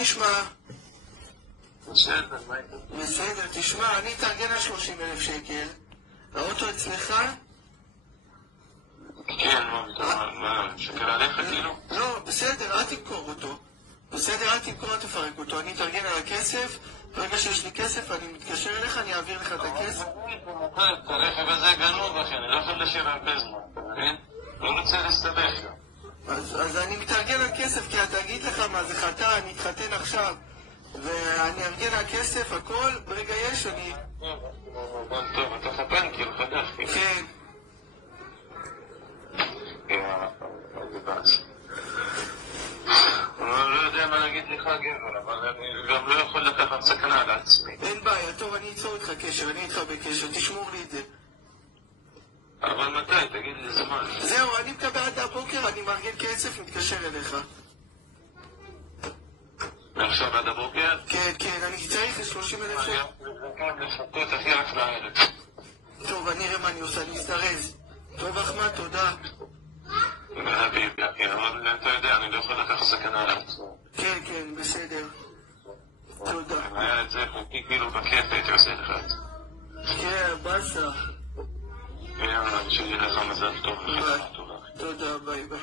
נשמע? בסדר, מה איתה? בסדר, תשמע, אני אתארגן על 30,000 שקל. האוטו אצלך? כן, מה, שקר עליך כאילו? לא, בסדר, אל תמכור אותו. בסדר, אל תמכור, אל תפרק אותו. אני אתארגן על הכסף, ברגע שיש לי כסף אני מתקשר אליך, אני אעביר לך את הכסף. את הרכב הזה גנוב אחי, אני לא יכול להשאיר הרבה זמן, אתה מבין? לא רוצה להסתבך גם. אז אני מתארגן על כסף, כי אתה אגיד לך מה, זה חתן, אני אתחתן עכשיו, ואני אארגן על כסף, הכל, ברגע יש, אני... טוב, אתה חתן כאילו חדש. כן. זה בעצם. אני לא יודע מה להגיד לך גבר, אבל אני גם לא יכול לקחת סכנה על עצמי. אין בעיה, טוב, אני אצור איתך קשר, אני איתך בקשר, תשמור לי את זה. אבל מתי? תגיד לי זמן. זהו, אני מקבל עד הבוקר, אני מארגן כסף, מתקשר אליך. עכשיו עד הבוקר? כן, כן, אני צריך 30,000 שקל. כן, לפתות הכי רק לארץ. טוב, אני אראה מה אני עושה, אני אזדרז. טוב, אחמד, תודה. חביבי, אחי, אבל אתה יודע, אני לא יכול לקחת סכנה על עצמי. כן, כן, בסדר. תודה. אם היה את זה חוקי כאילו בכיף, הייתי עושה לך את זה. כן, בסה. יאללה, שיהיה לך מזל טוב. תודה, ביי ביי.